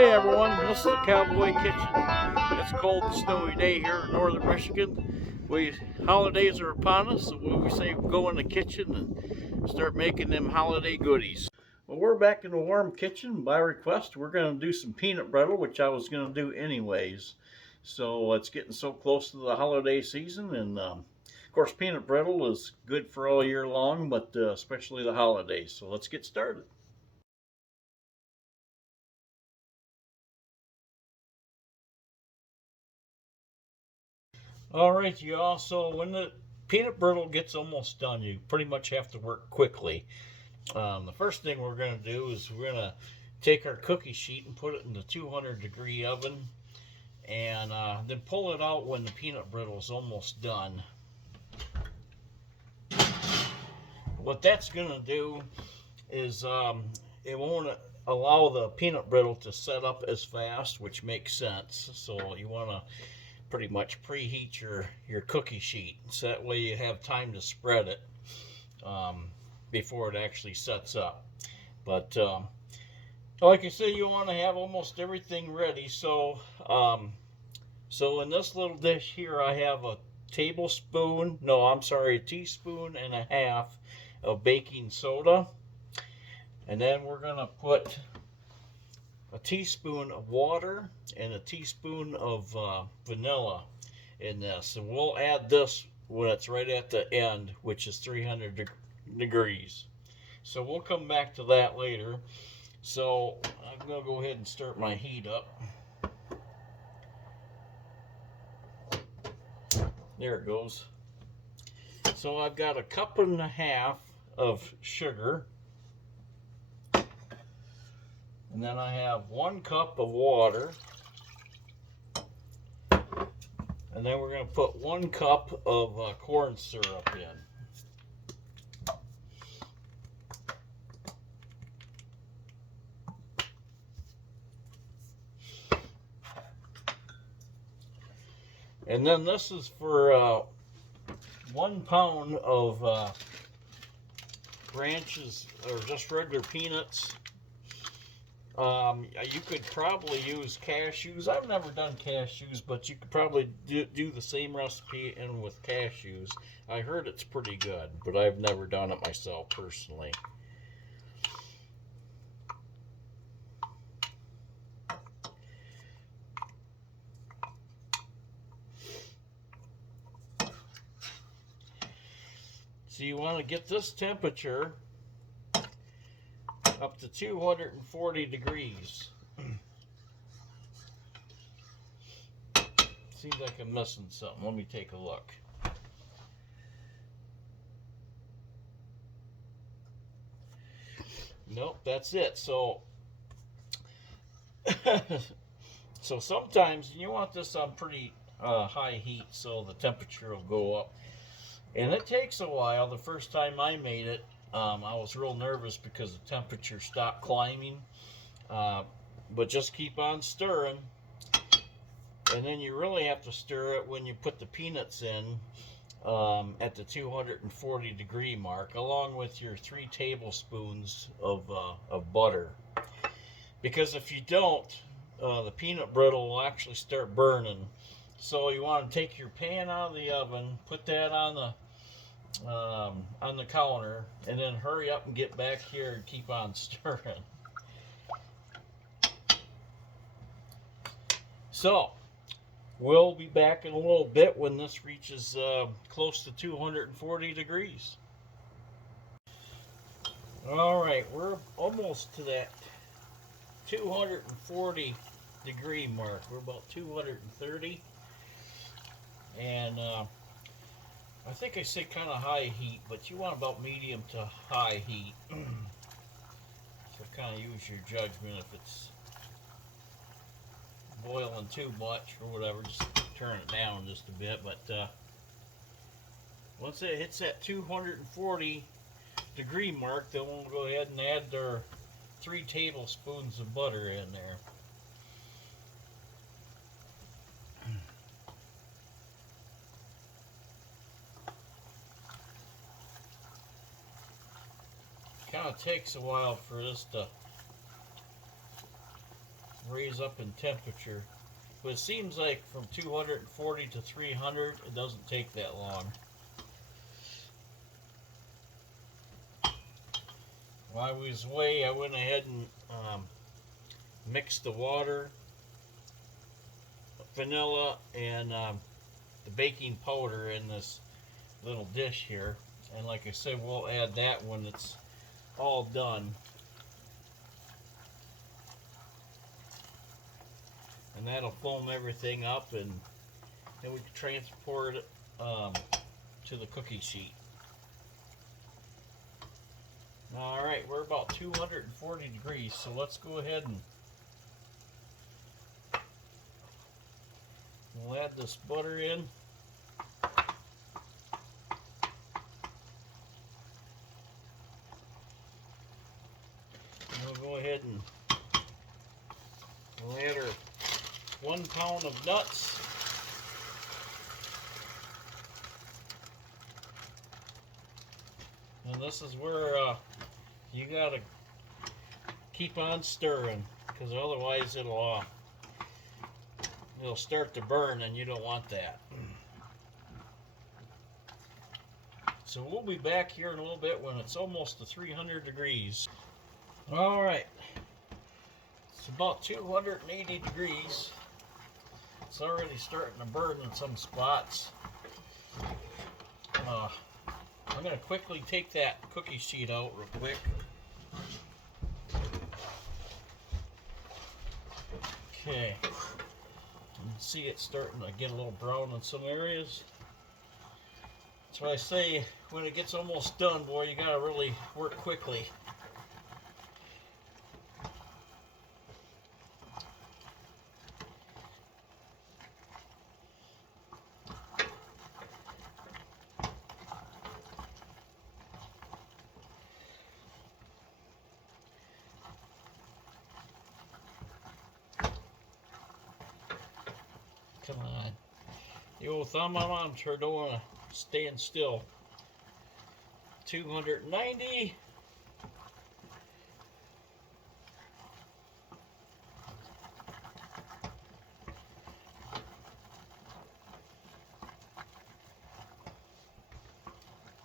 Hey everyone, this is the Cowboy Kitchen. It's a cold and snowy day here in northern Michigan. Holidays are upon us, so we say go in the kitchen and start making them holiday goodies. Well, we're back in the warm kitchen. By request, we're going to do some peanut brittle, which I was going to do anyways. So it's getting so close to the holiday season, and of course, peanut brittle is good for all year long, but especially the holidays. So let's get started. All right, you also, when the peanut brittle gets almost done, you pretty much have to work quickly. The first thing we're going to do is we're going to take our cookie sheet and put it in the 200-degree oven, and then pull it out when the peanut brittle is almost done. What that's going to do is it won't allow the peanut brittle to set up as fast, which makes sense. So you want to pretty much preheat your cookie sheet, so that way you have time to spread it before it actually sets up. But like I said, you want to have almost everything ready. So in this little dish here, I have a teaspoon and a half of baking soda, and then we're gonna put a teaspoon of water and a teaspoon of vanilla in this, and we'll add this when it's right at the end, which is 300 degrees. So we'll come back to that later. So I'm gonna go ahead and start my heat up. There it goes. So I've got a cup and a half of sugar, and then I have 1 cup of water, and then we're going to put 1 cup of corn syrup in. And then this is for 1 pound of branches, or just regular peanuts. You could probably use cashews. I've never done cashews, but you could probably do the same recipe and with cashews. I heard it's pretty good, but I've never done it myself personally. So you want to get this temperature up to 240 degrees. Seems like I'm missing something. Let me take a look. Nope, that's it. So so sometimes you want this on pretty high heat so the temperature will go up. And it takes a while. The first time I made it, I was real nervous because the temperature stopped climbing. But just keep on stirring. And then you really have to stir it when you put the peanuts in at the 240 degree mark, along with your 3 tablespoons of butter. Because if you don't, the peanut brittle will actually start burning. So you want to take your pan out of the oven, put that on the counter, and then hurry up and get back here and keep on stirring. So we'll be back in a little bit when this reaches close to 240 degrees. All right, we're almost to that 240 degree mark. We're about 230. And I think I said kind of high heat, but you want about medium to high heat. So kind of use your judgment. If it's boiling too much or whatever, just turn it down just a bit. But once it hits that 240 degree mark, then we'll go ahead and add our 3 tablespoons of butter in there. Kind of takes a while for this to raise raise up in temperature. But it seems like from 240 to 300, it doesn't take that long. While I was away, I went ahead and mixed the water, vanilla, and the baking powder in this little dish here. And like I said, we'll add that when it's all done. And that'll foam everything up, and then we can transport it to the cookie sheet. Alright, we're about 240 degrees, so let's go ahead and we'll add this butter in. And we'll go ahead and we'll add our 1 pound of nuts. And this is where you gotta keep on stirring, because otherwise it'll start to burn, and you don't want that. So we'll be back here in a little bit when it's almost to 300 degrees. All right, it's about 280 degrees. It's already starting to burn in some spots. I'm going to quickly take that cookie sheet out real quick. Okay. You can see it starting to get a little brown in some areas. That's why I say when it gets almost done, boy, you got to really work quickly. Come on. The old thumb on them sure don't want to stand still. 290.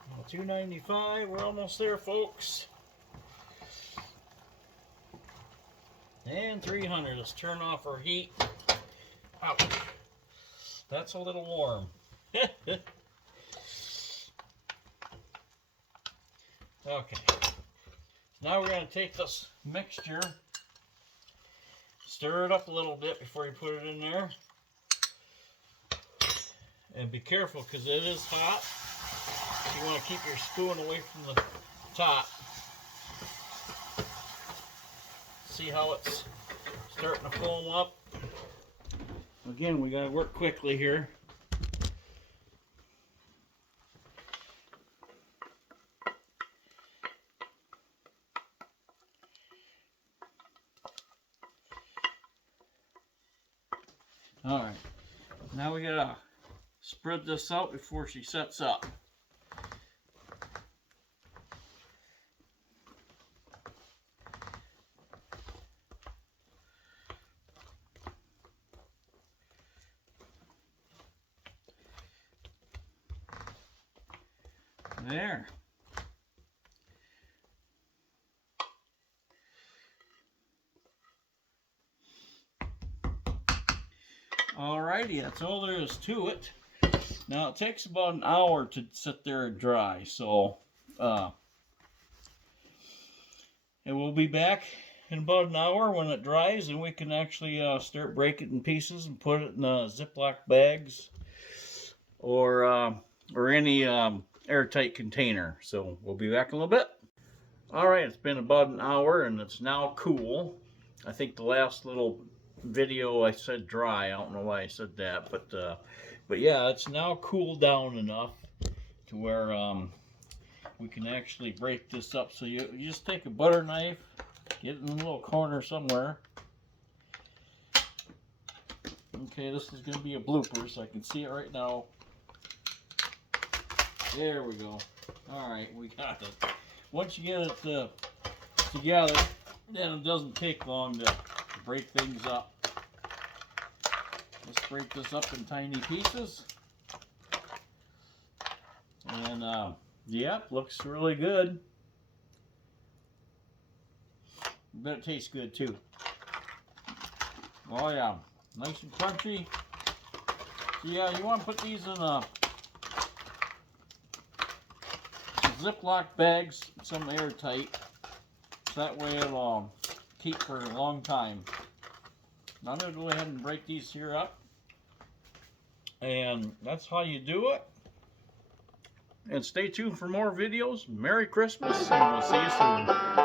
Well, 295. We're almost there, folks. And 300. Let's turn off our heat. Ouch. That's a little warm. Okay. Now we're going to take this mixture, stir it up a little bit before you put it in there. And be careful because it is hot. You want to keep your spoon away from the top. See how it's starting to foam up? Again, we gotta work quickly here. Alright, now we gotta spread this out before she sets up. There. Alrighty, that's all there is to it. Now it takes about an hour to sit there and dry, so and we'll be back in about an hour when it dries, and we can actually start breaking it in pieces and put it in Ziploc bags or any airtight container. So we'll be back in a little bit. Alright, it's been about an hour and it's now cool. I think the last little video I said dry. I don't know why I said that, but yeah, it's now cooled down enough to where we can actually break this up. So you just take a butter knife, get it in a little corner somewhere. Okay, this is going to be a blooper, so I can see it right now. There we go. Alright, we got it. Once you get it together, then it doesn't take long to break things up. Let's break this up in tiny pieces. And yeah, looks really good. But it tastes good too. Oh yeah, nice and crunchy. So yeah, you want to put these in Ziploc bags, some airtight, so that way it'll keep for a long time. Now I'm going to go ahead and break these here up, and that's how you do it. And stay tuned for more videos. Merry Christmas, and we'll see you soon.